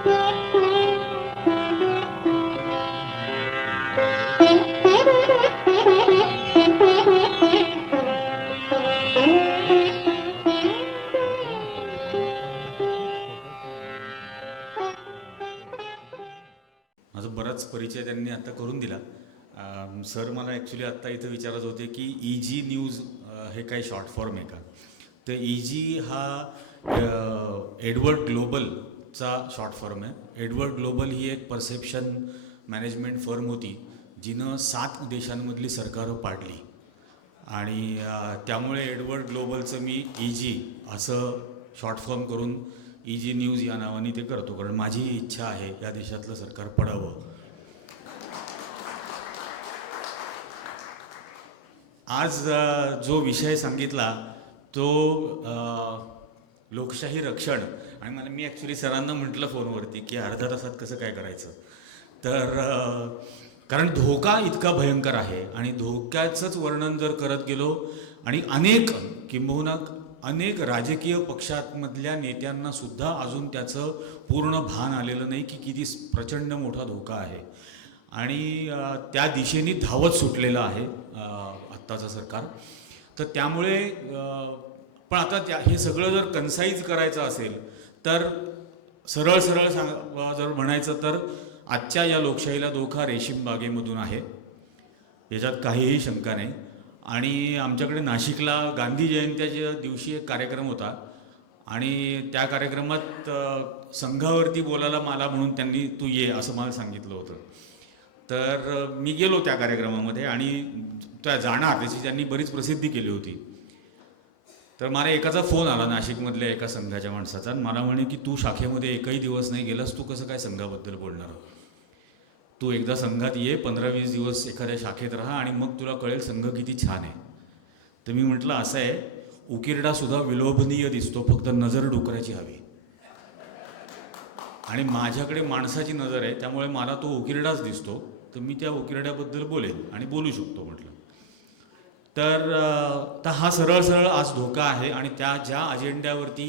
माझा बराच परिचय त्यांनी आता करून दिला. सर मला ॲक्च्युली आत्ता इथं विचारत होते की EG न्यूज हे काही शॉर्ट फॉर्म आहे का. तर EG हा एडवर्ड ग्लोबलचा शॉर्ट फॉर्म आहे. एडवर्ड ग्लोबल ही एक परसेप्शन मॅनेजमेंट फर्म होती जिनं 7 देशांमधली सरकारं पाडली आणि त्यामुळे एडवर्ड ग्लोबलचं मी EG असं शॉर्ट फॉर्म करून EG न्यूज या नावाने ते करतो, कारण माझी इच्छा आहे या देशातलं सरकार पडावं. आज जो विषय सांगितला तो लोकशाही रक्षण, आणि मी ॲक्च्युली सरांना म्हटलं फोनवरती की अर्ध्या तासात कसं काय करायचं. तर कारण धोका इतका भयंकर आहे आणि धोक्याचंच वर्णन जर करत गेलो आणि किंबहुना अनेक राजकीय पक्षांमधल्या नेत्यांना सुद्धा अजून त्याचं पूर्ण भान आलेलं नाही की किती प्रचंड मोठा धोका आहे आणि त्या दिशेने धावत सुटलेलं आहे आत्ताचं सरकार. तर त्यामुळे पण आता हे सगळं जर कन्साईज करायचं असेल तर सरळ जर म्हणायचं तर आजच्या या लोकशाहीला धोका रेशीम बागेमधून आहे, याच्यात काहीही शंका नाही. आणि आमच्याकडे नाशिकला गांधी जयंतीच्या दिवशी एक कार्यक्रम होता आणि त्या कार्यक्रमात संघावरती बोलायला मला म्हणून त्यांनी तू ये असं मला सांगितलं होतं. तर मी गेलो त्या कार्यक्रमामध्ये आणि त्या त्याची त्यांनी बरीच प्रसिद्धी केली होती. तर मला एकाचा फोन आला नाशिकमधल्या एका संघाच्या माणसाचा, मला म्हणे की तू शाखेमध्ये एकही दिवस नाही गेलास, तू कसं काय संघाबद्दल बोलणार. तू एकदा संघात ये, 15-20 दिवस एखाद्या शाखेत राहा आणि मग तुला कळेल संघ किती छान आहे. तर मी म्हटलं असं आहे, उकिरडासुद्धा विलोभनीय दिसतो, फक्त नजर डुकराची हवी. आणि माझ्याकडे माणसाची नजर आहे, त्यामुळे मला तो उकिरडाच दिसतो, तर मी त्या उकिरड्याबद्दल बोलेन आणि बोलू शकतो म्हटलं. तर हा सरळ आज धोका आहे आणि त्या ज्या अजेंड्यावरती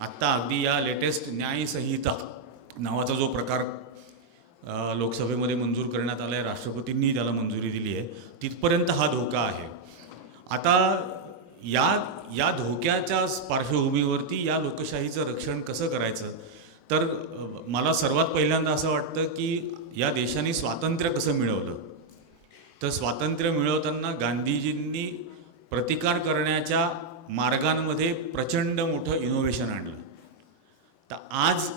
आत्ता अगदी या लेटेस्ट न्यायसंहिता नावाचा जो प्रकार लोकसभेमध्ये मंजूर करण्यात आला आहे, राष्ट्रपतींनी त्याला मंजुरी दिली आहे, तिथपर्यंत हा धोका आहे. आता या धोक्याच्या पार्श्वभूमीवरती या लोकशाहीचं रक्षण कसं करायचं, तर मला सर्वात पहिल्यांदा असं वाटतं की या देशाने स्वातंत्र्य कसं मिळवलं. तर स्वातंत्र्य मिळवताना गांधीजींनी प्रतिकार करण्याच्या मार्गांमध्ये प्रचंड मोठं इनोव्हेशन आणलं. तर आज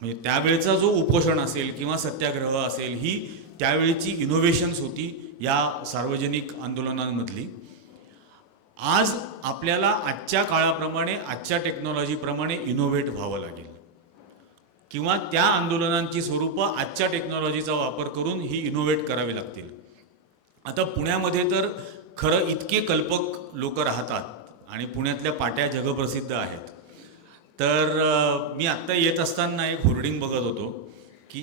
म्हणजे त्यावेळेचा जो उपोषण असेल किंवा सत्याग्रह असेल, ही त्यावेळेची इनोव्हेशन्स होती या सार्वजनिक आंदोलनांमधली. आज आपल्याला आजच्या काळाप्रमाणे, आजच्या टेक्नॉलॉजीप्रमाणे इनोव्हेट व्हावं लागेल किंवा त्या आंदोलनांची स्वरूपं आजच्या टेक्नॉलॉजीचा वापर करून ही इनोव्हेट करावी लागतील. आता पुण्यामध्ये तर खरं इतके कल्पक लोक राहतात आणि पुण्यातल्या पाट्या जगप्रसिद्ध आहेत. तर मी आत्ता येत असताना एक होर्डिंग बघत होतो की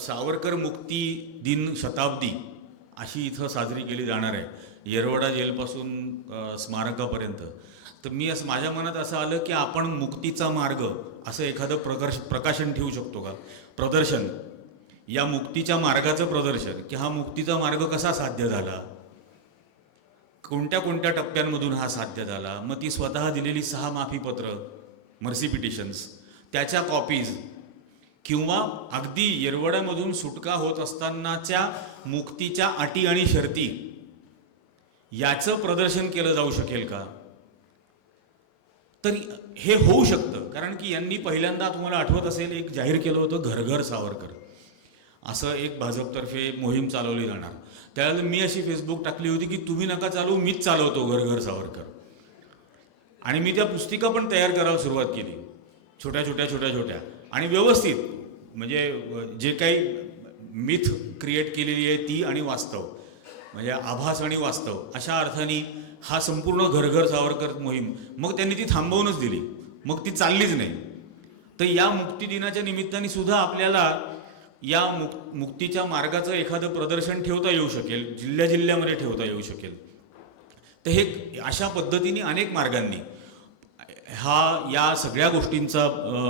सावरकर मुक्ती दिन शताब्दी अशी इथं साजरी केली जाणार आहे, येरवडा जेलपासून स्मारकापर्यंत. तर माझ्या मनात असं आलं की आपण मुक्तीचा मार्ग असं एखादं प्रकाशन ठेवू शकतो का, प्रदर्शन, या मुक्तीच्या मार्गाचं प्रदर्शन, की हा मुक्तीचा मार्ग कसा साध्य झाला, कोणत्या टप्प्यांमधून हा साध्य झाला. मग ती स्वतः दिलेली 6 माफीपत्र, मर्सी पिटिशन्स, त्याच्या कॉपीज, किंवा अगदी येरवड्यामधून सुटका होत असतानाच्या मुक्तीच्या अटी आणि शर्ती, याचं प्रदर्शन केलं जाऊ शकेल का. तर हे होऊ शकतं, कारण की यांनी पहिल्यांदा, तुम्हाला आठवत असेल, एक जाहीर केलं होतं घर घर सावरकर असं एक भाजपतर्फे मोहीम चालवली जाणार. त्यावेळेला मी अशी फेसबुक टाकली होती की तुम्ही नका चालवू, मीच चालवतो घर घर सावरकर. आणि मी त्या पुस्तिका पण तयार करायला सुरुवात केली, छोट्या आणि व्यवस्थित, म्हणजे जे काही मिथ क्रिएट केलेली आहे ती आणि वास्तव, म्हणजे आभास आणि वास्तव, अशा अर्थाने हा संपूर्ण घर घर सावरकर मोहीम, मग त्यांनी ती थांबवूनच दिली, मग ती चाललीच नाही. तर या मुक्ती दिनाच्या निमित्ताने सुद्धा आपल्याला या मुक्तीच्या मार्गाचं एखादं प्रदर्शन ठेवता येऊ शकेल, जिल्ह्यामध्ये ठेवता येऊ शकेल. तर हे अशा पद्धतीने अनेक मार्गांनी या सगळ्या गोष्टींचा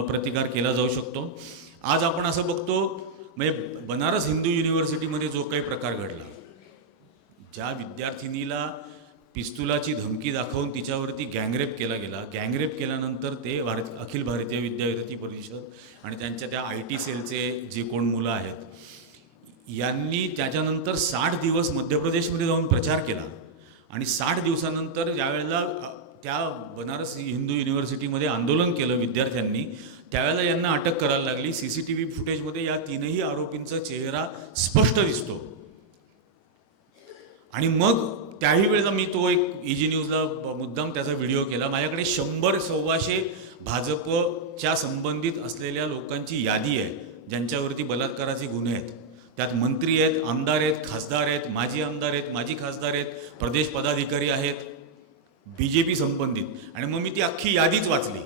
प्रतिकार केला जाऊ शकतो. आज आपण असं बघतो, म्हणजे बनारस हिंदू युनिव्हर्सिटीमध्ये जो काही प्रकार घडला, ज्या विद्यार्थिनीला पिस्तुलाची धमकी दाखवून तिच्यावरती गँगरेप केला गेला, गँगरेप केल्यानंतर ते अखिल भारतीय विद्यार्थी परिषद आणि त्यांच्या त्या IT सेलचे जे कोण मुलं आहेत यांनी त्याच्यानंतर 60 दिवस मध्य प्रदेशमध्ये जाऊन प्रचार केला आणि 60 दिवसानंतर ज्यावेळेला त्या बनारस हिंदू युनिव्हर्सिटीमध्ये आंदोलन केलं विद्यार्थ्यांनी, त्यावेळेला यांना अटक करायला लागली. CCTV फुटेजमध्ये या तीनही आरोपींचा चेहरा स्पष्ट दिसतो. आणि मग त्याही वेळेला मी तो एक EG न्यूजला मुद्दाम त्याचा व्हिडिओ केला. माझ्याकडे 100-125 भाजपच्या संबंधित असलेल्या लोकांची यादी आहे ज्यांच्यावरती बलात्काराचे गुन्हे आहेत. त्यात मंत्री आहेत, आमदार आहेत, खासदार आहेत, माजी आमदार आहेत, माजी खासदार आहेत, प्रदेश पदाधिकारी आहेत, BJP संबंधित. आणि मग मी ती अख्खी यादीच वाचली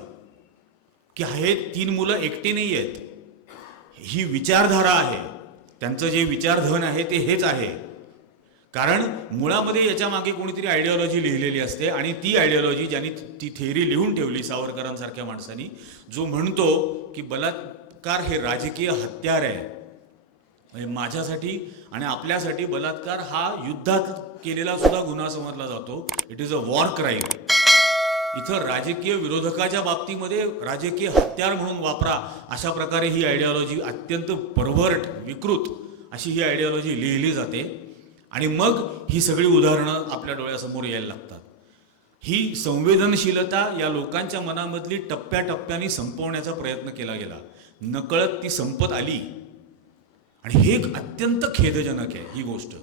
की हे 3 मुलं एकटे नाही आहेत, ही विचारधारा आहे, त्यांचं जे विचारधन आहे ते हेच आहे. कारण मुळामध्ये याच्या मागे कोणीतरी आयडिओलॉजी लिहिलेली असते आणि ती आयडिओलॉजी ज्यांनी ती थेअरी लिहून ठेवली सावरकरांसारख्या माणसांनी, जो म्हणतो की बलात्कार हे राजकीय हत्यार आहे, म्हणजे माझ्यासाठी आणि आपल्यासाठी बलात्कार हा युद्धात केलेला सुद्धा गुन्हा समजला जातो. It is a war crime. इथं राजकीय विरोधकाच्या बाबतीमध्ये राजकीय हत्यार म्हणून वापरा, अशा प्रकारे ही आयडिओलॉजी अत्यंत परव्हर्ट, विकृत अशी ही आयडिओलॉजी लिहिली जाते. आणि मग ही सगळी उदाहरणं आपल्या डोळ्यासमोर यायला लागतात. ही संवेदनशीलता या लोकांच्या मनामधली टप्प्याटप्प्याने संपवण्याचा प्रयत्न केला गेला. नकळत ती संपत आली आणि हे एक अत्यंत खेदजनक आहे ही गोष्ट.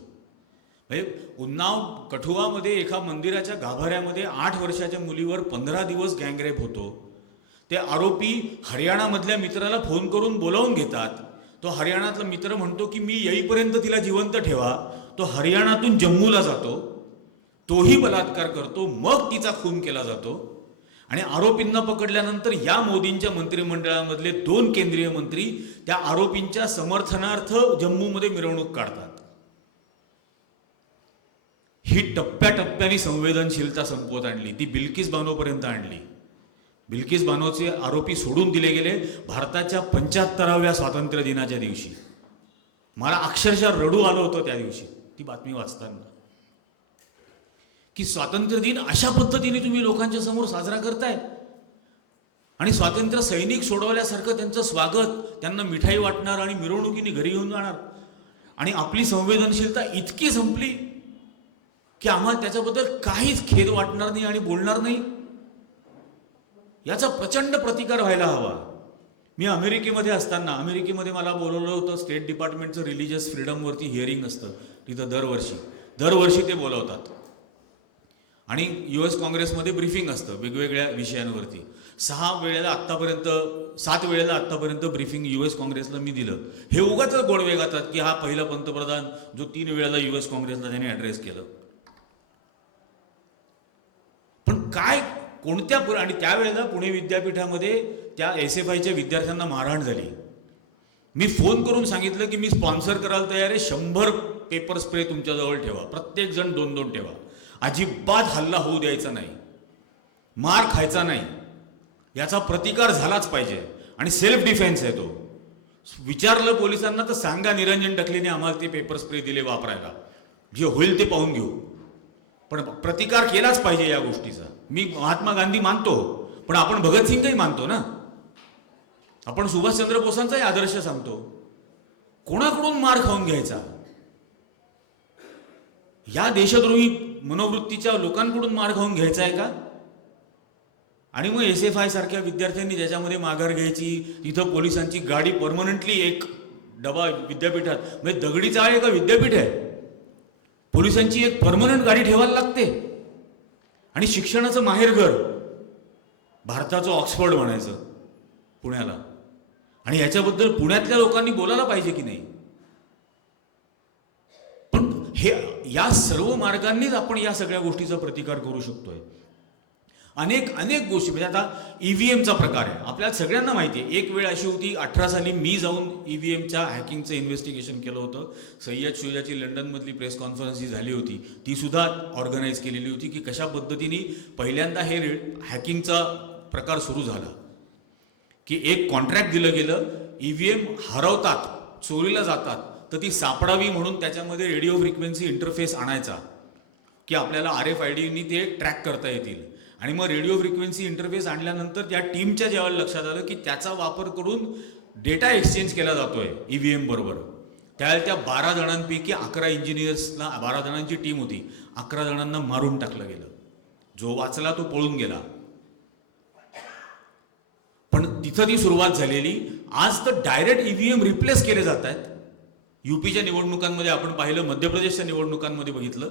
म्हणजे उन्नाव कठुआमध्ये एका मंदिराच्या गाभाऱ्यामध्ये 8 वर्षाच्या मुलीवर 15 दिवस गँगरेप होतो. ते आरोपी हरियाणामधल्या मित्राला फोन करून बोलावून घेतात. तो हरियाणातला मित्र म्हणतो की मी येईपर्यंत तिला जिवंत ठेवा. तो हरियाणातून जम्मूला जातो, तोही बलात्कार करतो, मग तिचा खून केला जातो. आणि आरोपींना पकडल्यानंतर या मोदींच्या मंत्रिमंडळामधले 2 केंद्रीय मंत्री त्या आरोपींच्या समर्थनार्थ जम्मूमध्ये मिरवणूक काढतात. ही टप्प्याटप्प्याने संवेदनशीलता संपवत आणली, ती बिल्किस बानोपर्यंत आणली. बिल्किस बानोचे आरोपी सोडून दिले गेले भारताच्या 75व्या स्वातंत्र्य दिनाच्या दिवशी. मला अक्षरशः रडू आलं होतं त्या दिवशी ती बातमी वाचताना, की स्वातंत्र्य दिन अशा पद्धतीने तुम्ही लोकांच्या समोर साजरा करताय आणि स्वातंत्र्य सैनिक सोडवल्यासारखं त्यांचं स्वागत, त्यांना मिठाई वाटणार आणि मिरवणुकीने घरी घेऊन जाणार. आणि आपली संवेदनशीलता इतकी संपली की आम्हाला त्याच्याबद्दल काहीच खेद वाटणार नाही आणि बोलणार नाही. याचा प्रचंड प्रतिकार व्हायला हवा. मी अमेरिकेमध्ये असताना, अमेरिकेमध्ये मला बोलवलं होतं. स्टेट डिपार्टमेंटचं रिलिजियस फ्रीडमवरती हिअरिंग असतं तिथं दरवर्षी ते बोलवतात. आणि US काँग्रेसमध्ये ब्रीफिंग असतं वेगवेगळ्या विषयांवरती. 7 वेळेला आत्तापर्यंत ब्रीफिंग US काँग्रेसला मी दिलं. हे उगाच गोडवे गातात की हा पहिला पंतप्रधान जो 3 वेळेला US काँग्रेसला त्याने ॲड्रेस केलं. पण काय, कोणत्या, आणि त्यावेळेला पुणे विद्यापीठामध्ये त्या SFIच्या विद्यार्थ्यांना मारहाण झाली. मी फोन करून सांगितलं की मी स्पॉन्सर करायला तयार आहे, 100 पेपर स्प्रे तुमच्याजवळ ठेवा, प्रत्येक जण 2-2 ठेवा. अजिबात हल्ला होऊ द्यायचा नाही, मार खायचा नाही, याचा प्रतिकार झालाच पाहिजे. आणि सेल्फ डिफेन्स आहे तो. विचारलं पोलिसांना तर सांगा निरंजन टकलेने आम्हाला ते पेपर स्प्रे दिले वापरायला, जे होईल ते पाहून घेऊ. पण प्रतिकार केलाच पाहिजे या गोष्टीचा. मी महात्मा गांधी मानतो, पण आपण भगतसिंगही मानतो ना, आपण सुभाषचंद्र बोसांचाही आदर्श सांगतो. कोणाकडून मार खाऊन घ्यायचा? या देशद्रोही मनोवृत्तीच्या लोकांकडून मार खाऊन घ्यायचा आहे का? आणि मग SFI सारख्या विद्यार्थ्यांनी ज्याच्यामध्ये माघार घ्यायची, तिथं पोलिसांची गाडी परमनंटली एक डबा विद्यापीठात, म्हणजे दगडी चाळ आहे का विद्यापीठ आहे, पोलिसांची एक परमनंट गाडी ठेवायला लागते. आणि शिक्षणाचं माहेरघर, भारताचं ऑक्सफर्ड म्हणायचं पुण्याला. आणि याच्याबद्दल पुण्यातल्या लोकांनी बोलायला पाहिजे की नाही? पण हे या सर्व मार्गांनीच आपण या सगळ्या गोष्टीचा प्रतिकार करू शकतोय. अनेक गोष्टी, म्हणजे आता EVMचा प्रकार आहे, आपल्याला सगळ्यांना माहिती आहे. एक वेळ अशी होती, 18 साली मी जाऊन EVMच्या हॅकिंगचं इन्व्हेस्टिगेशन केलं होतं. सय्यद शुजाची लंडनमधली प्रेस कॉन्फरन्स जी झाली होती ती सुद्धा ऑर्गनाईज केलेली होती, की कशा पद्धतीने पहिल्यांदा हे हॅकिंगचा प्रकार सुरू झाला. की एक कॉन्ट्रॅक्ट दिलं गेलं ईव्हीएम हरवतात, चोरीला जातात, तर ती सापडावी म्हणून त्याच्यामध्ये रेडिओ फ्रिक्वेन्सी इंटरफेस आणायचा की आपल्याला RFIDनी ते ट्रॅक करता येतील. आणि मग रेडिओ फ्रिक्वेन्सी इंटरफेस आणल्यानंतर त्या टीमच्या जेव्हा लक्षात आलं की त्याचा वापर करून डेटा एक्सचेंज केला जातोय ईव्हीएम बरोबर, त्यावेळेला त्या 12 जणांपैकी 11 इंजिनियर्सला, 12 जणांची टीम होती, 11 जणांना मारून टाकलं गेलं. जो वाचला तो पळून गेला. पण तिथं ती सुरुवात झालेली. आज तर डायरेक्ट ईव्हीएम रिप्लेस केले जात आहेत. UPच्या निवडणुकांमध्ये आपण पाहिलं, मध्य प्रदेशच्या निवडणुकांमध्ये बघितलं,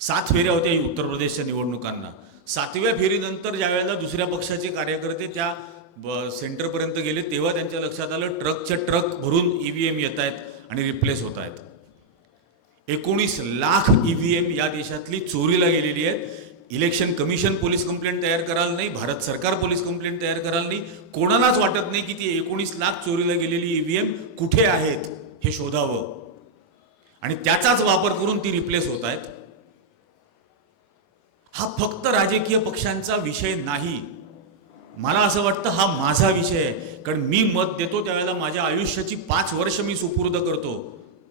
7 फेऱ्या होत्या उत्तर प्रदेशच्या निवडणुकांना. 7व्या फेरीनंतर ज्या वेळेला दुसऱ्या पक्षाचे कार्यकर्ते त्या सेंटरपर्यंत गेले तेव्हा त्यांच्या लक्षात आलं ट्रकच्या ट्रक भरून ईव्हीएम येत आहेत आणि रिप्लेस होत आहेत. 19 लाख ईव्हीएम या देशातली चोरीला गेलेली आहेत. इलेक्शन कमिशन पोलीस कंप्लेंट तयार करायला नाही, भारत सरकार पोलीस कंप्लेंट तयार करायला नाही, कोणालाच वाटत नाही की ती 19 लाख चोरीला गेलेली ईव्हीएम कुठे आहेत हे शोधावं आणि त्याचाच वापर करून ती रिप्लेस होत आहेत. हा फक्त राजकीय पक्षांचा विषय नाही. मला असं वाटतं हा माझा विषय आहे. कारण मी मत देतो त्यावेळेला माझ्या आयुष्याची 5 वर्ष मी सुपूर्द करतो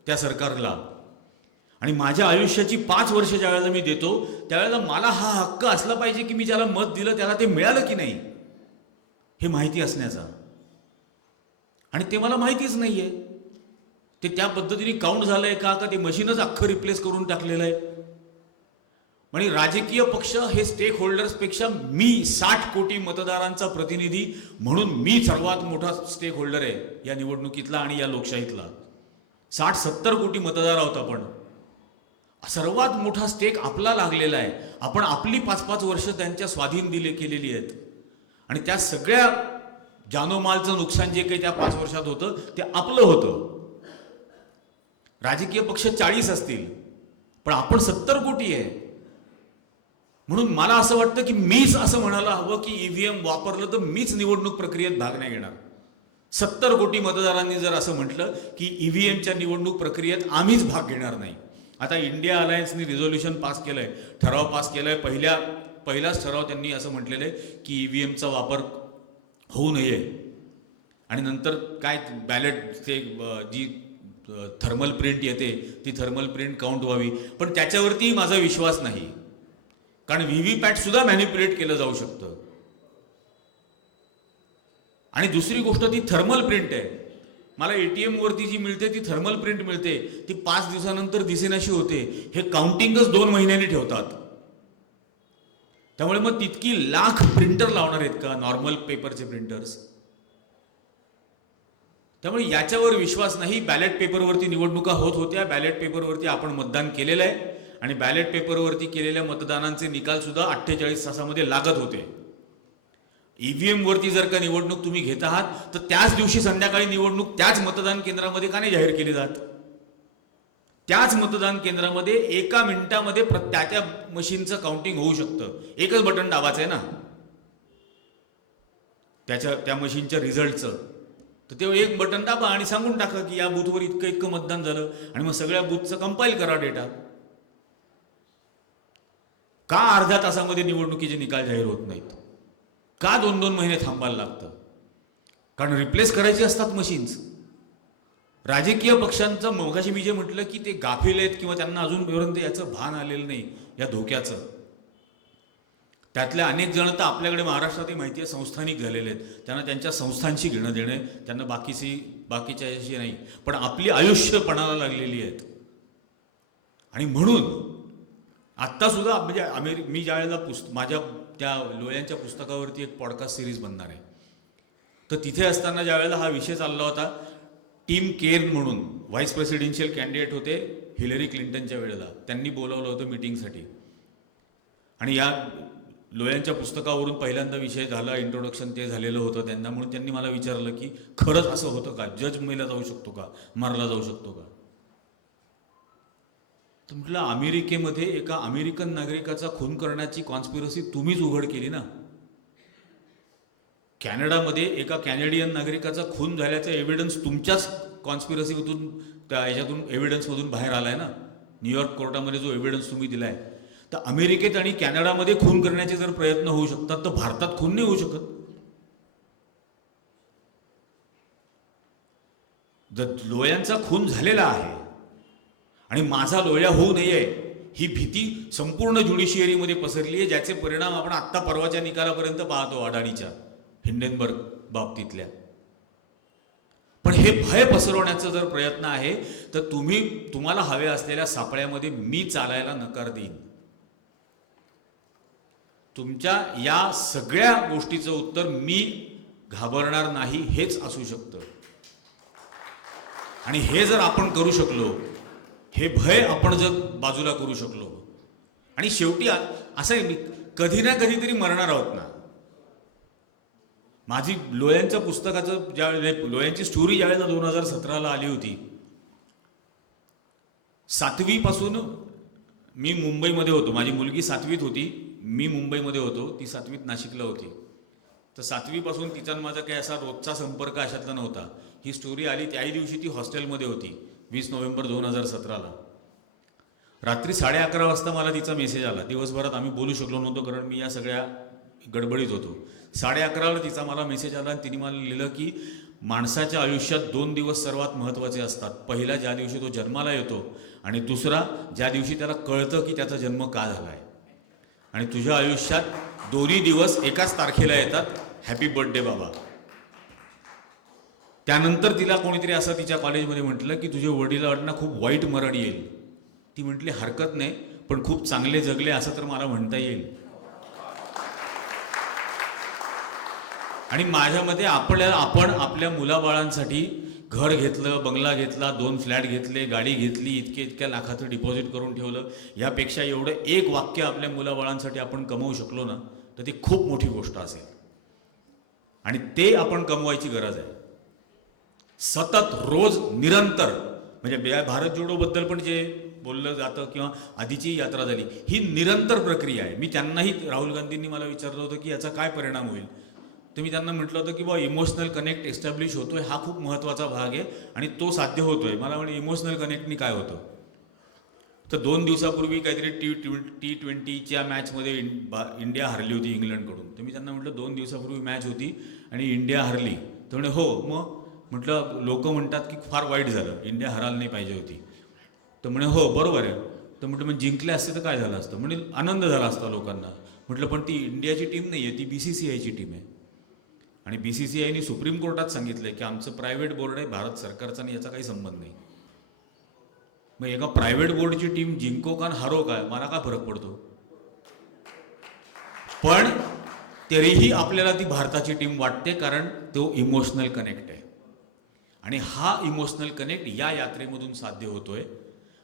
त्या सरकारला. आणि माझ्या आयुष्याची 5 वर्ष ज्या वेळेला मी देतो त्यावेळेला मला हा हक्क असला पाहिजे की मी ज्याला मत दिलं त्याला ते मिळालं की नाही हे माहिती असण्याचा. आणि ते मला माहितीच नाहीये. ते त्या पद्धतीने काउंट झालंय का ते मशीनच अख्खं रिप्लेस करून टाकलेलं आहे. म्हणजे राजकीय पक्ष हे स्टेक होल्डर्सपेक्षा मी 60 कोटी मतदारांचा प्रतिनिधी म्हणून मी सर्वात मोठा स्टेक होल्डर आहे या निवडणुकीतला आणि या लोकशाहीतला. 60-70 कोटी मतदार आहोत आपण. सर्वात मोठा स्टेक आपला लागलेला आहे. आपण आपली 5-5 वर्ष त्यांच्या स्वाधीन केलेली आहेत आणि त्या सगळ्या जानोमालचं नुकसान जे काही त्या 5 वर्षात होतं ते आपलं होतं. राजकीय पक्ष 40 असतील पण आपण 70 कोटी आहे. म्हणून मला असं वाटतं की मीच असं म्हणायला हवं की ईव्हीएम वापरलं तर मीच निवडणूक प्रक्रियेत भाग नाही घेणार. 70 कोटी मतदारांनी जर असं म्हटलं की ईव्हीएमच्या निवडणूक प्रक्रियेत आम्हीच भाग घेणार नाही. आता इंडिया अलायन्सनी रिझोल्युशन पास केलंय, ठराव पास केलाय. पहिलाच ठराव त्यांनी असं म्हटलेलं आहे की ईव्हीएमचा वापर होऊ नये आणि नंतर काय बॅलेट ते जी थर्मल प्रिंट येते ती थर्मल प्रिंट काउंट व्हावी. पण त्याच्यावरती माझा विश्वास नाही. कारण व्हीव्हीपॅट सुद्धा मॅनिप्युलेट केलं जाऊ शकतं. आणि दुसरी गोष्ट ती थर्मल प्रिंट आहे. मला ATM वरती जी मिळते ती थर्मल प्रिंट मिळते, ती 5 दिवसानंतर दिसेनाशी होते. हे काउंटिंगच 2 महिन्यांनी ठेवतात. त्यामुळे मग तितकी लाख प्रिंटर लावणार आहेत का नॉर्मल पेपरचे प्रिंटर्स? त्यामुळे याच्यावर विश्वास नाही. बॅलेट पेपरवरती निवडणुका होत होत्या, बॅलेट पेपरवरती आपण मतदान केलेलं आहे आणि बॅलेट पेपरवरती केलेल्या मतदानांचे निकाल सुद्धा 48 तासामध्ये लागत होते. ईव्हीएम वरती जर का निवडणूक तुम्ही घेत आहात तर त्याच दिवशी संध्याकाळी निवडणूक त्याच मतदान केंद्रामध्ये का नाही जाहीर केली जात? त्याच मतदान केंद्रामध्ये 1 मिनिटामध्ये त्या मशीनचं काउंटिंग होऊ शकतं. एकच बटन दाबायचं आहे ना त्या मशीनच्या रिझल्टचं. तर ते एक बटन दाबा आणि सांगून टाका की या बूथवर इतकं मतदान झालं आणि मग सगळ्या बूथचं कंपाईल करा डेटा. का अर्ध्या तासामध्ये निवडणुकीचे निकाल जाहीर होत नाहीत? का 2-2 महिने थांबायला लागतं? कारण रिप्लेस करायची असतात मशीन्स. राजकीय पक्षांचं मगाशी मी जे म्हटलं की ते गाफील आहेत किंवा त्यांना अजूनपर्यंत याचं भान आलेलं नाही या धोक्याचं. त्यातल्या अनेक जण तर आपल्याकडे महाराष्ट्रातही माहिती आहे संस्थानिक झालेले आहेत. त्यांना त्यांच्या संस्थांशी घेणं देणं, त्यांना बाकीच्याशी नाही. पण आपली आयुष्य पणाला लागलेली आहेत. आणि म्हणून आत्ता सुद्धा म्हणजे मी ज्या वेळेला माझ्या त्या लोयांच्या पुस्तकावरती एक पॉडकास्ट सिरीज बनणार आहे. तर तिथे असताना ज्या वेळेला हा विषय चालला होता, टीम केअर म्हणून व्हाईस प्रेसिडेन्शियल कॅन्डिडेट होते हिलरी क्लिंटनच्या वेळेला, त्यांनी बोलावलं होतं मीटिंगसाठी. आणि या लोयांच्या पुस्तकावरून पहिल्यांदा विषय झाला, इंट्रोडक्शन ते झालेलं होतं त्यांना. म्हणून त्यांनी मला विचारलं की खरंच असं होतं का? जज मेला जाऊ शकतो का? मारला जाऊ शकतो का? तर म्हटलं अमेरिकेमध्ये एका अमेरिकन नागरिकाचा खून करण्याची कॉन्स्पिरसी तुम्हीच उघड केली ना. कॅनडामध्ये एका कॅनेडियन नागरिकाचा खून झाल्याचा एव्हिडन्स तुमच्याच कॉन्स्पिरसीमधून याच्यातून एव्हिडन्समधून बाहेर आलाय ना. न्यूयॉर्क कोर्टामध्ये जो एव्हिडन्स तुम्ही दिलाय. तर अमेरिकेत आणि कॅनडामध्ये खून करण्याचे जर प्रयत्न होऊ शकतात तर भारतात खून नाही होऊ शकत. लोयांचा खून झालेला आहे आणि माझा लोया होऊ नये ही भीती संपूर्ण ज्युडिशियरीमध्ये पसरली आहे, ज्याचे परिणाम आपण आत्ता परवाच्या निकालापर्यंत पाहतो अडाणीच्या हिंडेनबर्ग बाबतीतल्या. पण हे भय पसरवण्याचा जर प्रयत्न आहे तर तुम्हाला हव्या असलेल्या सापळ्यामध्ये मी चालायला नकार देईन. तुमच्या या सगळ्या गोष्टीचं उत्तर मी घाबरणार नाही हेच असू शकतं. आणि हे जर आपण करू शकलो, हे भय आपण जर बाजूला करू शकलो, आणि शेवटी असं आहे, कधी ना कधीतरी मरणार आहोत ना. माझी लोयांच्या पुस्तकाचं लोयांची स्टोरी ज्यावेळेला 2017ला आली होती, 7वी पासून मी मुंबईमध्ये होतो. माझी मुलगी 7वीत होती, मी मुंबईमध्ये होतो, ती 7वीत नाशिकला होती. तर 7वी पासून तिचा माझा काही असा रोजचा संपर्क अशातला नव्हता. ही स्टोरी आली त्याही दिवशी ती हॉस्टेलमध्ये होती, 20 नोव्हेंबर 2017ला. रात्री 11:30 वाजता मला तिचा मेसेज आला. दिवसभरात आम्ही बोलू शकलो नव्हतो कारण मी या सगळ्या गडबडीत होतो. 11:30ला तिचा मला मेसेज आला आणि तिने मला लिहिलं की माणसाच्या आयुष्यात 2 दिवस सर्वात महत्त्वाचे असतात. पहिला ज्या दिवशी तो जन्माला येतो, आणि दुसरा ज्या दिवशी त्याला कळतं की त्याचा जन्म का झाला आहे. आणि तुझ्या आयुष्यात दोन्ही दिवस एकाच तारखेला येतात. हॅपी बर्थडे बाबा. त्यानंतर तिला कोणीतरी असं तिच्या कॉलेजमध्ये म्हटलं की तुझे वडिलांना खूप वाईट मरण येईल. ती म्हटली हरकत नाही, पण खूप चांगले जगले असं तर मला म्हणता येईल. आणि माझ्या मते आपण आपल्या मुलाबाळांसाठी घर घेतलं, बंगला घेतला, 2 फ्लॅट घेतले, गाडी घेतली, इतक्या लाखाचं डिपॉझिट करून ठेवलं, यापेक्षा एवढं एक वाक्य आपल्या मुलाबाळांसाठी आपण कमवू शकलो ना तर ती खूप मोठी गोष्ट असेल. आणि ते आपण कमवायची गरज आहे. सतत रोज निरंतर, म्हणजे भारत जोडोबद्दल पण जे बोललं जातं किंवा आधीची यात्रा झाली, ही निरंतर प्रक्रिया आहे. मी त्यांनाही, राहुल गांधींनी मला विचारलं होतं की याचा काय परिणाम होईल, तर मी त्यांना म्हटलं होतं की बा इमोशनल कनेक्ट एस्टॅब्लिश होतोय, हा खूप महत्त्वाचा भाग आहे आणि तो साध्य होतोय. मला म्हणजे इमोशनल कनेक्टनी काय होतं, तर 2 दिवसापूर्वी काहीतरी T20च्या मॅचमध्ये इंडिया हरली होती इंग्लंडकडून. तर मी त्यांना म्हटलं 2 दिवसापूर्वी मॅच होती आणि इंडिया हरली. तर म्हणे हो. मग म्हटलं लोक म्हणतात की फार वाईट झालं, इंडिया हरायला नाही पाहिजे होती. तर म्हणे हो बरोबर आहे. तर म्हटलं मग जिंकले असते तर काय झालं असतं. म्हणजे आनंद झाला असता लोकांना. म्हटलं पण ती इंडियाची टीम नाही आहे, ती BCCIची टीम आहे. आणि BCCIने सुप्रीम कोर्टात सांगितलं की आमचं प्रायव्हेट बोर्ड आहे, भारत सरकारचा, आणि याचा काही संबंध नाही. मग एका प्रायव्हेट बोर्डची टीम जिंको का हारो काय, मला काय फरक पडतो. पण तरीही आपल्याला ती भारताची टीम वाटते कारण तो इमोशनल कनेक्ट आहे. आणि हा इमोशनल कनेक्ट या यात्रेमधून साध्य होतोय.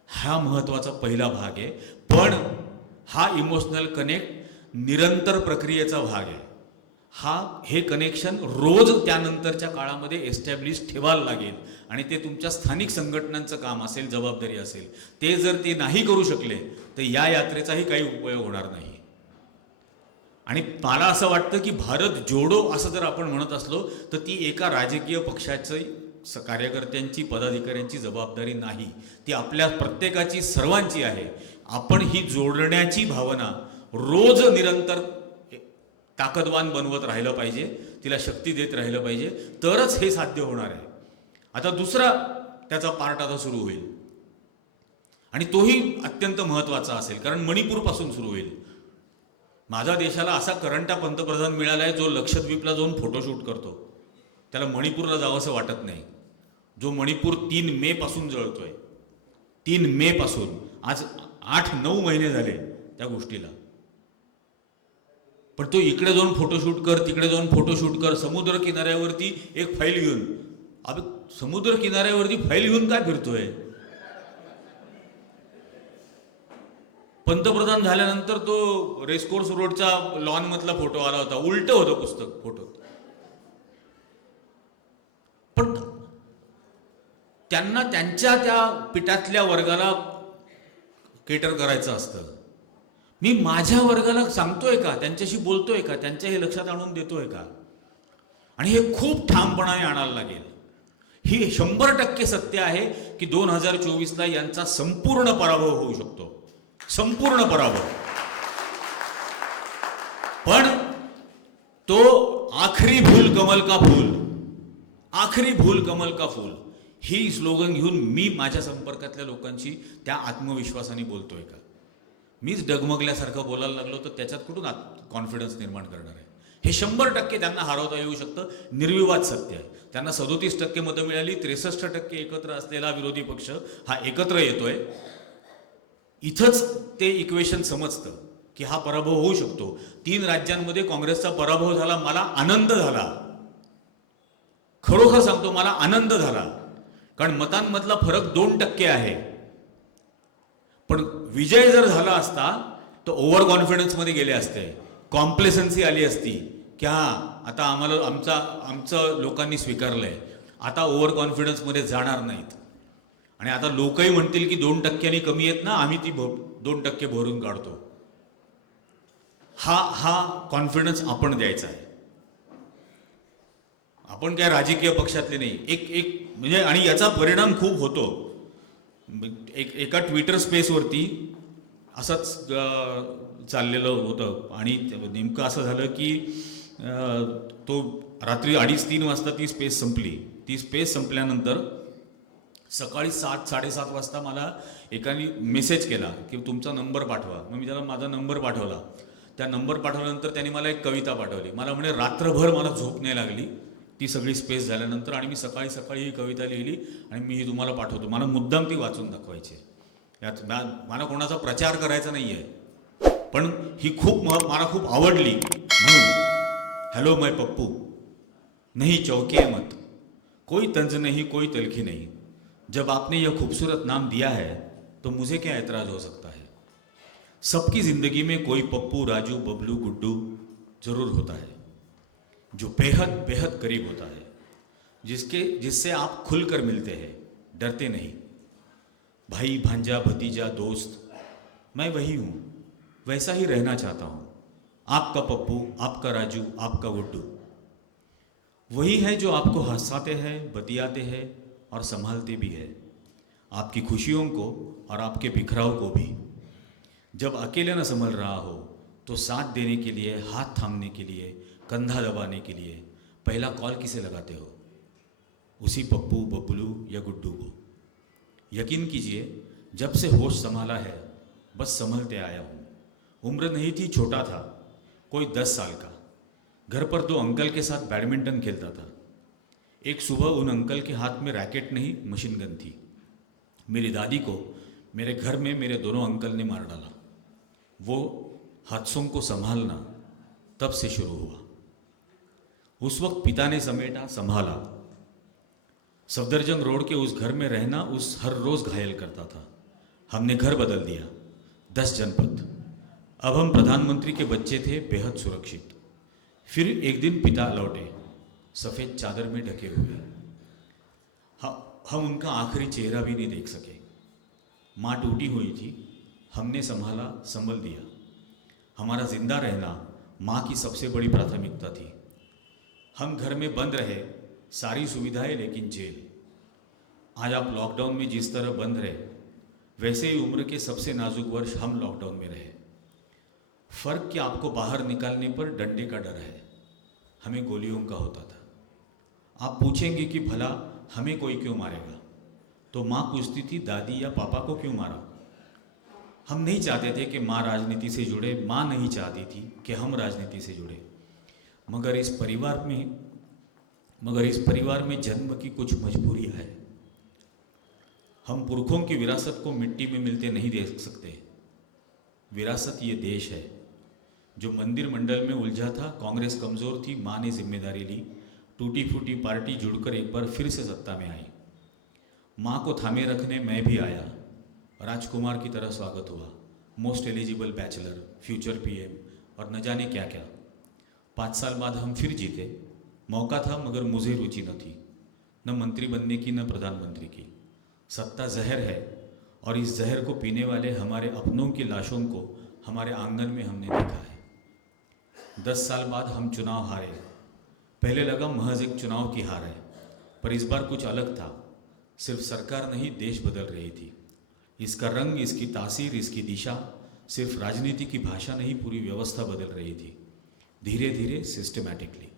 हा महत्त्वाचा पहिला भाग आहे. पण हा इमोशनल कनेक्ट निरंतर प्रक्रियेचा भाग आहे. हे कनेक्शन रोज त्यानंतरच्या काळामध्ये एस्टॅब्लिश ठेवायला लागेल. आणि ते तुमच्या स्थानिक संघटनांचं काम असेल, जबाबदारी असेल. ते जर ते नाही करू शकले तर या यात्रेचाही काही उपयोग होणार नाही. आणि मला असं वाटतं की भारत जोडो असं जर आपण म्हणत असलो तर ती एका राजकीय पक्षाची, कार्यकर्त्यांची, पदाधिकाऱ्यांची जबाबदारी नाही. ती आपल्या प्रत्येकाची, सर्वांची आहे. आपण ही जोडण्याची भावना रोज निरंतर ताकदवान बनवत राहिलं पाहिजे, तिला शक्ती देत राहिलं पाहिजे, तरच हे साध्य होणार आहे. आता दुसरा त्याचा पार्ट आता सुरू होईल आणि तोही अत्यंत महत्त्वाचा असेल, कारण मणिपूरपासून सुरू होईल. माझ्या देशाला असा करंटा पंतप्रधान मिळाला आहे जो लक्षद्वीपला जाऊन फोटोशूट करतो. त्याला मणिपूरला जावंसं वाटत नाही. जो मणिपूर 3 मे पासून जळतोय, 3 मे पासून, आज 8-9 महिने झाले त्या गोष्टीला. पण तो इकडे जाऊन फोटोशूट कर, तिकडे जाऊन फोटोशूट कर, समुद्र किनाऱ्यावरती एक फाईल घेऊन. अबे समुद्र किनाऱ्यावरती फाईल घेऊन काय फिरतोय. पंतप्रधान झाल्यानंतर तो रेसकोर्स रोडचा लॉन मधला फोटो आला होता, उलट होतं पुस्तक फोटो. पण त्यांना त्यांच्या त्या पिठातल्या वर्गाला केटर करायचं असतं. मी माझ्या वर्गाला सांगतोय का, त्यांच्याशी बोलतोय का, त्यांच्या हे लक्षात आणून देतोय का. आणि हे खूप ठामपणाने आणायला लागेल. ही 100% सत्य आहे की 2024ला यांचा संपूर्ण पराभव होऊ शकतो, संपूर्ण पराभव. पण तो आखरी भूल कमल का फूल, आखरी भूल कमल का फूल, ही स्लोगन घेऊन मी माझ्या संपर्कातल्या लोकांशी त्या आत्मविश्वासाने बोलतोय का? मीच डगमगल्यासारखं बोलायला लागलो तर त्याच्यात कुठून कॉन्फिडन्स निर्माण करणार आहे? हे 100% त्यांना हरवता येऊ शकतं, निर्विवाद सत्य आहे. त्यांना 37% मतं मिळाली, 63% एकत्र असलेला विरोधी पक्ष हा एकत्र येतोय. इथंच ते इक्वेशन समजतं की हा पराभव होऊ शकतो. 3 राज्यांमध्ये काँग्रेसचा पराभव झाला, मला आनंद झाला. खरोखर सांगतो, मला आनंद झाला. कारण मतांमधला फरक 2% आहे. पण विजय जर झाला असता तर ओव्हर कॉन्फिडन्समध्ये गेले असते, कॉम्प्लेसन्सी आली असती की आता आम्हाला आमचं लोकांनी स्वीकारलंय, आता ओव्हर कॉन्फिडन्समध्ये जाणार नाहीत. आणि आता लोकही म्हणतील की 2%नी कमी आहेत ना, आम्ही ती 2% भरून काढतो. हा कॉन्फिडन्स आपण द्यायचा आहे. आपण काय राजकीय पक्षातले नाही. एक म्हणजे, आणि याचा परिणाम खूप होतो. एका ट्विटर स्पेसवरती असंच चाललेलं होतं आणि नेमकं असं झालं की तो रात्री 2:30-3 वाजता ती स्पेस संपली. ती स्पेस संपल्यानंतर सकाळी 7-7:30 वाजता मला एकाने मेसेज केला की तुमचा नंबर पाठवा. मग मी त्याला माझा नंबर पाठवला. त्या नंबर पाठवल्यानंतर त्याने मला एक कविता पाठवली. मला म्हणे रात्रभर मला झोप नाही लागली ती सगळी स्पेस झाल्यानंतर, आणि मी सकाळी सकाळी ही कविता लिहिली आणि मी ही तुम्हाला पाठवतो. मला मुद्दाम ती वाचून दाखवायची. यात मला कोणाचा प्रचार करायचा नाही आहे, पण ही मला खूप आवडली म्हणून. हेलो मैं पप्पू, नहीं चौके मत, कोई तंज नहीं कोई तलखी नहीं, जब आपने यह खूबसूरत नाम दिया है तो मुझे क्या एतराज हो सकता है. सबकी जिंदगी में कोई पप्पू, राजू, बबलू, गुड्डू जरूर होता है जो बेहद बेहद करीब होता है, जिससे आप खुलकर मिलते हैं, डरते नहीं. भाई, भांजा, भतीजा, दोस्त, मैं वही हूँ, वैसा ही रहना चाहता हूँ. आपका पप्पू, आपका राजू, आपका गुड्डू वही है जो आपको हंसाते हैं, बतियाते हैं और संभालते भी है, आपकी खुशियों को और आपके बिखराव को भी. जब अकेले न संभल रहा हो तो साथ देने के लिए, हाथ थामने के लिए, कंधा दबाने के लिए पहला कॉल किसे लगाते हो? उसी पप्पू, बबलू या गुड्डू को. यकीन कीजिए, जब से होश संभाला है बस संभलते आया हूँ. उम्र नहीं थी, छोटा था, कोई 10 साल का. घर पर 2 अंकल के साथ बैडमिंटन खेलता था. एक सुबह उन अंकल के हाथ में रैकेट नहीं, मशीन गन थी. मेरी दादी को मेरे घर में मेरे दोनों अंकल ने मार डाला. वो हादसों को संभालना तब से शुरू हुआ. उस वक्त पिता ने समेटा, संभाला. सफदरजंग रोड के उस घर में रहना उस हर रोज घायल करता था. हमने घर बदल दिया, 10 जनपद. अब हम प्रधानमंत्री के बच्चे थे, बेहद सुरक्षित. फिर एक दिन पिता लौटे, सफ़ेद चादर में ढके हुए. हम उनका आखिरी चेहरा भी नहीं देख सके. माँ टूटी हुई थी, हमने संभाला, संभल दिया. हमारा जिंदा रहना माँ की सबसे बड़ी प्राथमिकता थी. हम घर में बंद रहे, सारी सुविधाएं लेकिन जेल. आज आप लॉकडाउन में जिस तरह बंद रहे, वैसे ही उम्र के सबसे नाजुक वर्ष हम लॉकडाउन में रहे. फर्क कि आपको बाहर निकालने पर डंडे का डर है, हमें गोलियों का होता था. आप पूछेंगे कि भला हमें कोई क्यों मारेगा, तो माँ पूछती थी दादी या पापा को क्यों मारा. हम नहीं चाहते थे कि माँ राजनीति से जुड़े, माँ नहीं चाहती थी कि हम राजनीति से जुड़े. मगर इस परिवार में जन्म की कुछ मजबूरियाँ है. हम पुरखों की विरासत को मिट्टी में मिलते नहीं देख सकते. विरासत ये देश है. जो मंदिर मंडल में उलझा था, कांग्रेस कमज़ोर थी, माँ ने जिम्मेदारी ली. टूटी फूटी पार्टी जुड़कर एक बार फिर से सत्ता में आई. माँ को थामे रखने मैं भी आया. राजकुमार की तरह स्वागत हुआ. Most eligible bachelor, future PM और न जाने क्या क्या. 5 साल बाद हम फिर जीते. मौका था मगर मुझे रुचि न थी, न मंत्री बनने की न प्रधानमंत्री की. सत्ता जहर है और इस जहर को पीने वाले हमारे अपनों की लाशों को हमारे आंगन में हमने देखा है. 10 साल बाद हम चुनाव हारे. पहले लगा महज एक चुनाव की हार है, पर इस बार कुछ अलग था. सिर्फ सरकार नहीं, देश बदल रही थी. इसका रंग, इसकी तासीर, इसकी दिशा सिर्फ राजनीति की भाषा नहीं, पूरी व्यवस्था बदल रही थी, धीरे धीरे, सिस्टमैटिकली.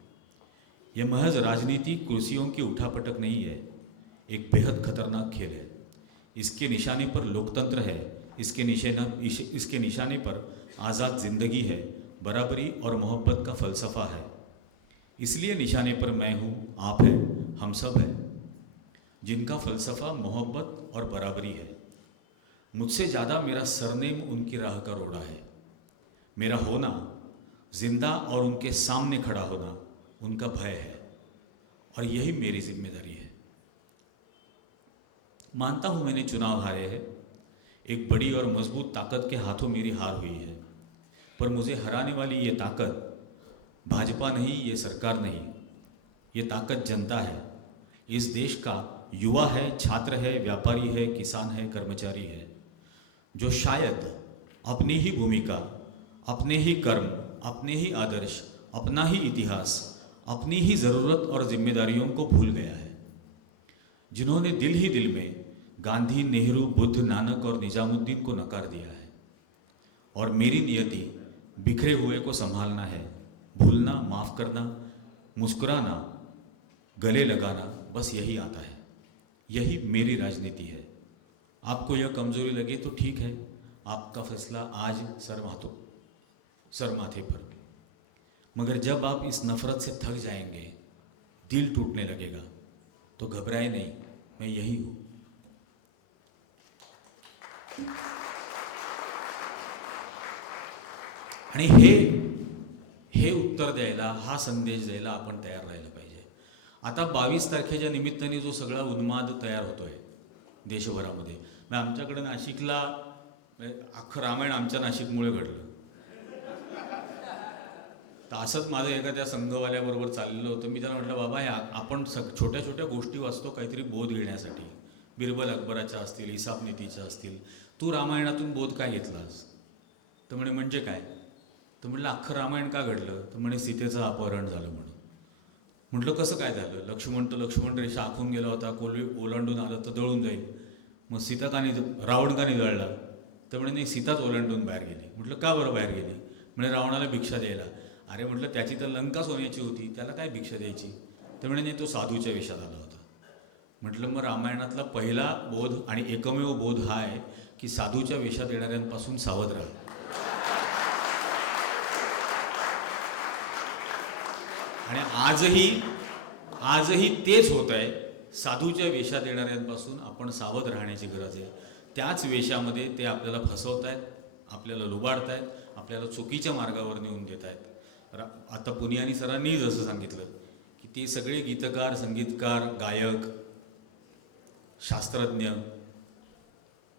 यह महज राजनीति कुर्सियों की उठापटक नहीं है, एक बेहद खतरनाक खेल है। इसके निशाने पर लोकतंत्र है, इसके निशाने पर आज़ाद ज़िंदगी है, बराबरी और मोहब्बत का फ़लसफ़ा है। इसलिए निशाने पर मैं हूँ, आप हैं, हम सब हैं, जिनका फ़लसफ़ा मोहब्बत और बराबरी है। मुझसे ज़्यादा मेरा सरनेम उनकी राह का रोड़ा है। मेरा होना जिंदा और उनके सामने खड़ा होना उनका भय है, और यही मेरी जिम्मेदारी है। मानता हूं मैंने चुनाव हारे हैं, एक बड़ी और मजबूत ताकत के हाथों मेरी हार हुई है, पर मुझे हराने वाली ये ताकत भाजपा नहीं, ये सरकार नहीं, ये ताकत जनता है। इस देश का युवा है, छात्र है, व्यापारी है, किसान है, कर्मचारी है, जो शायद अपनी ही भूमिका, अपने ही कर्म, अपने ही आदर्श, अपना ही इतिहास, अपनी ही ज़रूरत और जिम्मेदारियों को भूल गया है। जिन्होंने दिल ही दिल में गांधी, नेहरू, बुद्ध, नानक और निजामुद्दीन को नकार दिया है। और मेरी नियति बिखरे हुए को संभालना है, भूलना, माफ़ करना, मुस्कुराना, गले लगाना, बस यही आता है। यही मेरी राजनीति है। आपको यह कमज़ोरी लगे तो ठीक है, आपका फैसला आज सर माथे पर। मगर जब आप इस नफ़रत से थक जाएंगे, दिल टूटने लगेगा, तो घबराए नहीं, मैं यही हूँ। आणि हे उत्तर द्यायला, हा संदेश द्यायला आपण तयार राहिलं पाहिजे। आता 22 तारखेच्या निमित्ताने जो सगळा उन्माद तयार होतोय देशभरामध्ये, मग आमच्याकडे नाशिकला अख्खं रामायण आमच्या नाशिकमुळे घडलं। तर असंच माझं एखाद्या संघवाल्याबरोबर चाललेलं होतं। मी त्याला म्हटलं, बाबा आपण छोट्या छोट्या गोष्टी वाचतो काहीतरी बोध घेण्यासाठी, बिरबल अकबराच्या असतील, इसाप नीतीच्या असतील, तू रामायणातून बोध काय घेतलास? तर म्हणे म्हणजे काय? तर म्हटलं अख्खं रामायण का घडलं? तर म्हणे सीतेचं अपहरण झालं म्हणून। म्हटलं कसं काय झालं? लक्ष्मण रेषा आखून गेला होता, कोल्ही ओलांडून आलं तर दळून जाईल, मग सीता का नाही, रावण का नाही दळला? तर म्हणे नाही, सीताच ओलांडून बाहेर गेली। म्हटलं का बरं बाहेर गेली? म्हणे रावणाला भिक्षा द्यायला। अरे म्हटलं त्याची तर लंका सोन्याची होती, त्याला काय भिक्षा द्यायची? तर म्हणे नाही, तो साधूच्या वेशात आला होता। म्हटलं मग रामायणातला पहिला बोध आणि एकमेव बोध हा आहे की साधूच्या वेशात येणाऱ्यांपासून सावध राहा। आणि आजही तेच होत आहे। साधूच्या वेशात येणाऱ्यांपासून आपण सावध राहण्याची गरज आहे। त्याच वेशामध्ये ते आपल्याला फसवत आहेत, आपल्याला लुबाडत आहेत, आपल्याला चुकीच्या मार्गावर नेऊन देत आहेत। आता पुनियानी सरांनी जसं सांगितलं की ते सगळे गीतकार, संगीतकार, गायक, शास्त्रज्ञ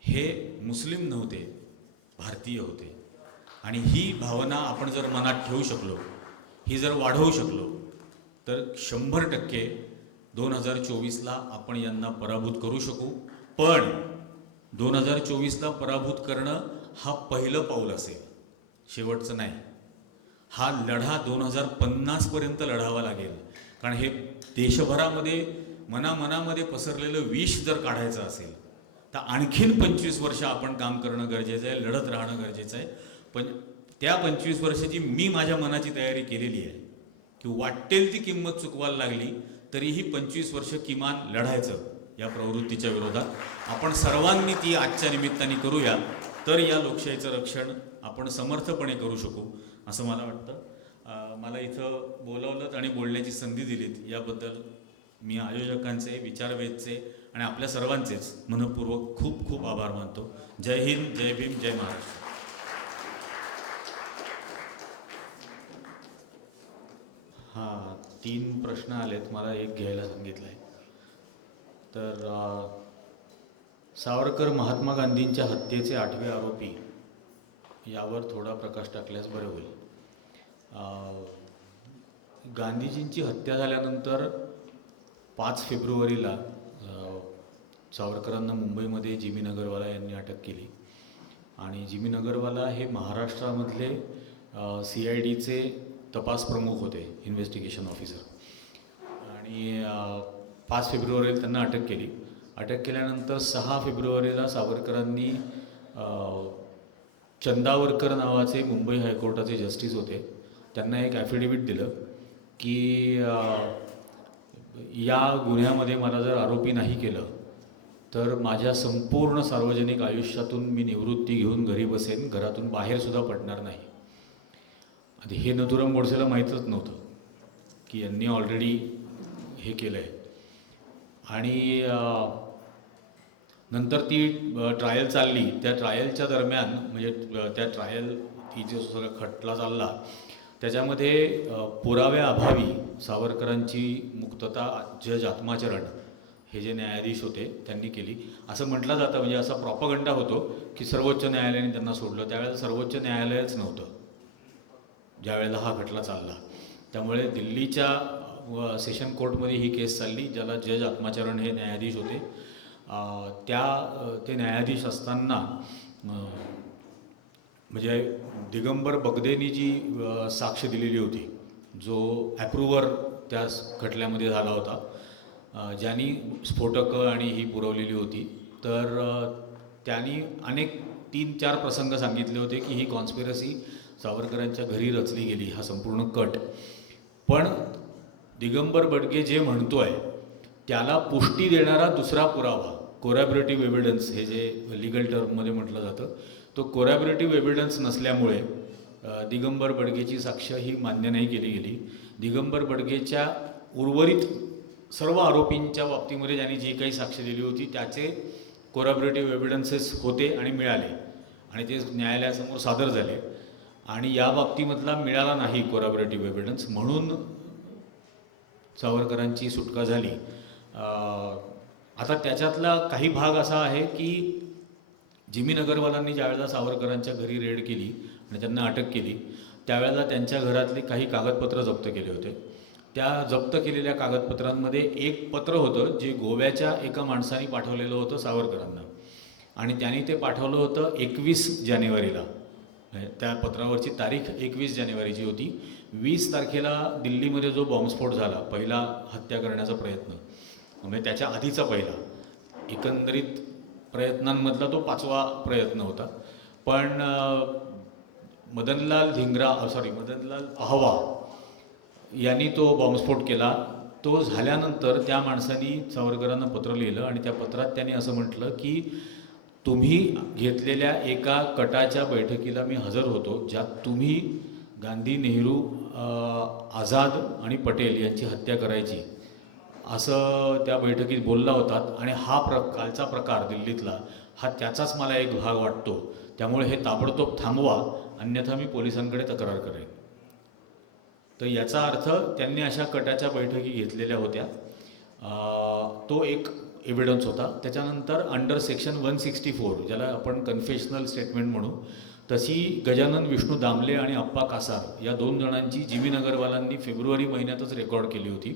हे मुस्लिम नव्हते, भारतीय होते। आणि ही भावना आपण जर मनात ठेवू शकलो, ही जर वाढवू शकलो, तर 100% 2024ला आपण यांना पराभूत करू शकू। पण 2024ला पराभूत करणं हा पहिलं पाऊल असेल, शेवटचं नाही। हा लढा 2050 पर्यंत लढावा लागेल, कारण हे देशभरामध्ये मनामध्ये पसरलेलं विष जर काढायचं असेल तर आणखीन 25 वर्ष आपण काम करणं गरजेचं आहे, लढत राहणं गरजेचं आहे। पण त्या 25 वर्षाची मी माझ्या मनाची तयारी केलेली आहे की वाटेल ती किंमत चुकवायला लागली तरीही 25 वर्ष किमान लढायचं या प्रवृत्तीच्या विरोधात। आपण सर्वांनी ती आजच्या निमित्ताने करूया, तर या लोकशाहीचं रक्षण आपण समर्थपणे करू शकू असं मला वाटतं। मला इथं बोलावलं आणि बोलण्याची संधी दिलीत याबद्दल मी आयोजकांचे, विचारवेधचे आणि आपल्या सर्वांचेच मनपूर्वक खूप खूप आभार मानतो। जय हिंद, जय भीम, जय महाराष्ट्र। हां, 3 प्रश्न आलेत, मला एक घ्यायला सांगितलं आहे। तर सावरकर महात्मा गांधींच्या हत्येचे 8वे आरोपी यावर थोडा प्रकाश टाकल्यास बरे होईल। गांधीजींची हत्या झाल्यानंतर 5 फेब्रुवारीला सावरकरांना मुंबईमध्ये जिमी नगरवाला यांनी अटक केली। आणि जिमी नगरवाला हे महाराष्ट्रामधले CIDचे तपास प्रमुख होते, इन्व्हेस्टिगेशन ऑफिसर। आणि 5 फेब्रुवारीला त्यांना अटक केली। अटक केल्यानंतर 6 फेब्रुवारीला सावरकरांनी चंदावरकर नावाचे मुंबई हायकोर्टाचे जस्टिस होते, त्यांना एक ॲफिडेविट दिलं की या गुन्ह्यामध्ये मला जर आरोपी नाही केलं तर माझ्या संपूर्ण सार्वजनिक आयुष्यातून मी निवृत्ती घेऊन घरी बसेन, घरातून बाहेरसुद्धा पडणार नाही. आता हे नथुराम गोडसेला माहीतच नव्हतं की यांनी ऑलरेडी हे केलं आहे. आणि नंतर ती ट्रायल चालली. त्या ट्रायलच्या दरम्यान म्हणजे त्या ट्रायल ही जो सगळा खटला चालला त्याच्यामध्ये पुराव्याअभावी सावरकरांची मुक्तता जज आत्माचरण हे जे न्यायाधीश होते त्यांनी केली असं म्हटलं जातं. म्हणजे असा प्रॉपगंडा होतो की सर्वोच्च न्यायालयाने त्यांना सोडलं. त्यावेळेला सर्वोच्च न्यायालयच नव्हतं ज्यावेळेला हा खटला चालला. त्यामुळे दिल्लीच्या सेशन कोर्टमध्ये ही केस चालली, ज्याला जज आत्माचरण हे न्यायाधीश होते. ते न्यायाधीश असताना म्हणजे दिगंबर बगदेनी जी साक्ष दिलेली होती, जो ॲप्रूव्हर त्या खटल्यामध्ये झाला होता, ज्यांनी स्फोटकं आणि ही पुरवलेली होती, तर त्यांनी अनेक 3-4 प्रसंग सांगितले होते की ही कॉन्स्पिरसी सावरकरांच्या घरी रचली गेली, हा संपूर्ण कट. पण दिगंबर बडगे जे म्हणतोय त्याला पुष्टी देणारा दुसरा पुरावा, कोरॅबरेटिव्ह एव्हिडन्स हे जे लिगल टर्ममध्ये म्हटलं जातं, तो कोरॅबरेटिव्ह एव्हिडन्स नसल्यामुळे दिगंबर बडगेची साक्ष ही मान्य नाही केली गेली. दिगंबर बडगेच्या उर्वरित सर्व आरोपींच्या बाबतीमध्ये ज्यांनी जी काही साक्ष दिली होती त्याचे कोरॅबरेटिव्ह एव्हिडन्सेस होते आणि मिळाले आणि ते न्यायालयासमोर सादर झाले. आणि या बाबतीमधला मिळाला नाही कोरॅबरेटिव्ह एव्हिडन्स, म्हणून सावरकरांची सुटका झाली. आता त्याच्यातला काही भाग असा आहे की जिमी नगरवालांनी ज्यावेळेला सावरकरांच्या घरी रेड केली आणि त्यांना अटक केली त्यावेळेला त्यांच्या घरातले काही कागदपत्र जप्त केले होते. त्या जप्त केलेल्या कागदपत्रांमध्ये एक पत्र होतं जे गोव्याच्या एका माणसाने पाठवलेलं होतं सावरकरांना आणि त्यांनी ते पाठवलं होतं 21 जानेवारीला. त्या पत्रावरची तारीख 21 जानेवारीची होती. 20 तारखेला दिल्लीमध्ये जो बॉम्बस्फोट झाला, पहिला हत्या करण्याचा प्रयत्न, म्हणजे त्याच्या आधीचा पहिला, एकंदरीत प्रयत्नांमधला तो 5वा प्रयत्न होता. पण मदनलाल अहवा यांनी तो बॉम्बस्फोट केला. तो झाल्यानंतर त्या माणसानी सावरकरांना पत्र लिहिलं आणि त्या पत्रात त्यांनी असं म्हटलं की तुम्ही घेतलेल्या एका कटाच्या बैठकीला मी हजर होतो ज्यात तुम्ही गांधी, नेहरू, आझाद आणि पटेल यांची हत्या करायची असं त्या बैठकीत बोलला होतात आणि हा कालचा प्रकार दिल्लीतला हा त्याचाच मला एक भाग वाटतो. त्यामुळे हे ताबडतोब थांबवा, अन्यथा मी पोलिसांकडे तक्रार करेन. तर याचा अर्थ त्यांनी अशा कटाच्या बैठकी घेतलेल्या होत्या. तो एक एव्हिडन्स होता. त्याच्यानंतर अंडर सेक्शन 164 ज्याला आपण कन्फेशनल स्टेटमेंट म्हणू, तशी गजानन विष्णू दामले आणि अप्पा कासार या 2 जणांची जिमी नगरवालांनी फेब्रुवारी महिन्यातच रेकॉर्ड केली होती.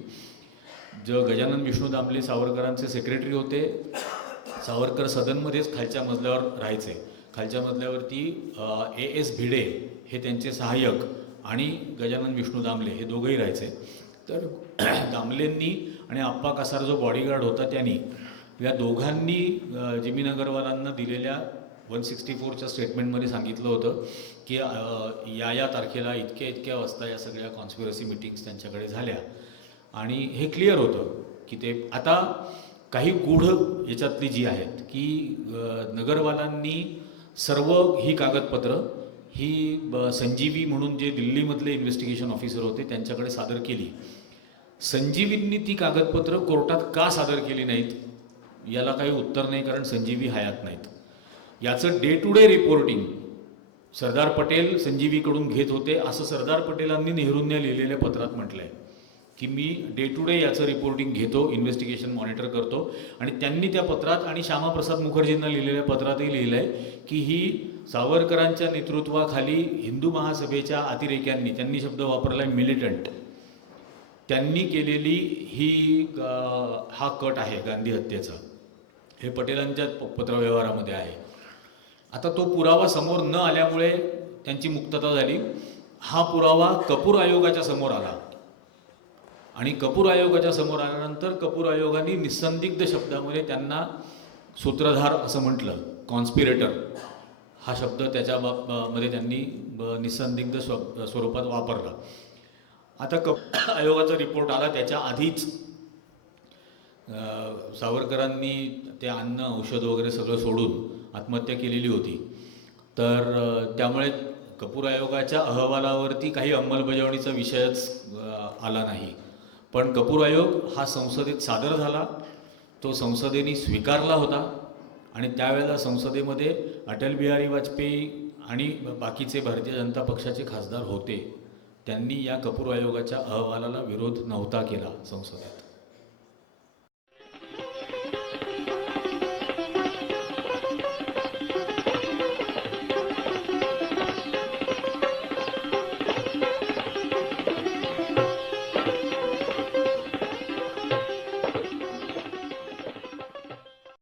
जो गजानन विष्णू दामले सावरकरांचे सेक्रेटरी होते. सावरकर सदनमध्येच खालच्या मजल्यावर राहायचे. खालच्या मजल्यावरती A.S. भिडे हे त्यांचे सहाय्यक आणि गजानन विष्णू दामले हे दोघंही राहायचे. तर दामलेंनी आणि अप्पा कासार जो बॉडीगार्ड होता त्यांनी या दोघांनी जिमी नगरवालांना दिलेल्या 164च्या स्टेटमेंटमध्ये सांगितलं होतं की या तारखेला इतक्या वाजता या सगळ्या कॉन्स्पिरसी मिटिंग्स त्यांच्याकडे झाल्या. आणि हे क्लिअर होतं की ते आता काही गूढ याच्यातली जी आहेत की नगरवालांनी सर्व ही कागदपत्र ही संजीवी म्हणून जे दिल्लीमधले इन्व्हेस्टिगेशन ऑफिसर होते त्यांच्याकडे सादर केली. संजीवींनी ती कागदपत्र कोर्टात का सादर केली नाहीत याला काही उत्तर नाही, कारण संजीवी हयात नाहीत. याचं day to day reporting Sardar Patel संजीवीकडून घेत होते असं सरदार पटेलांनी नेहरूंना लिहिलेल्या पत्रात म्हटलं आहे की मी डे टू डे याचं रिपोर्टिंग घेतो, इन्व्हेस्टिगेशन मॉनिटर करतो. आणि त्यांनी त्या पत्रात आणि श्यामाप्रसाद मुखर्जींना लिहिलेल्या पत्रातही लिहिलं आहे की ही सावरकरांच्या नेतृत्वाखाली हिंदू महासभेच्या अतिरेक्यांनी, त्यांनी शब्द वापरला आहे मिलिटंट, त्यांनी केलेली ही हा कट आहे गांधी हत्येचा, हे पटेलांच्या पत्रव्यवहारामध्ये आहे. आता तो पुरावा समोर न आल्यामुळे त्यांची मुक्तता झाली. हा पुरावा कपूर आयोगाच्या समोर आला आणि कपूर आयोगाच्या समोर आल्यानंतर कपूर आयोगाने निस्संदिग्ध शब्दामध्ये त्यांना सूत्रधार असं म्हटलं, कॉन्स्पिरेटर हा शब्द त्याच्यामध्ये त्यांनी निस्संदिग्ध स्वरूपात वापरला. आता आयोगाचा रिपोर्ट आला त्याच्या आधीच सावरकरांनी ते अन्न औषध वगैरे सगळं सोडून आत्महत्या केलेली होती. तर त्यामुळे कपूर आयोगाच्या अहवालावरती काही अंमलबजावणीचा विषयच आला नाही. पण कपूर आयोग हा संसदेत सादर झाला, तो संसदेने स्वीकारला होता आणि त्यावेळेला संसदेमध्ये अटल बिहारी वाजपेयी आणि बाकीचे भारतीय जनता पक्षाचे खासदार होते. त्यांनी या कपूर आयोगाच्या अहवालाला विरोध नव्हता केला संसदेत.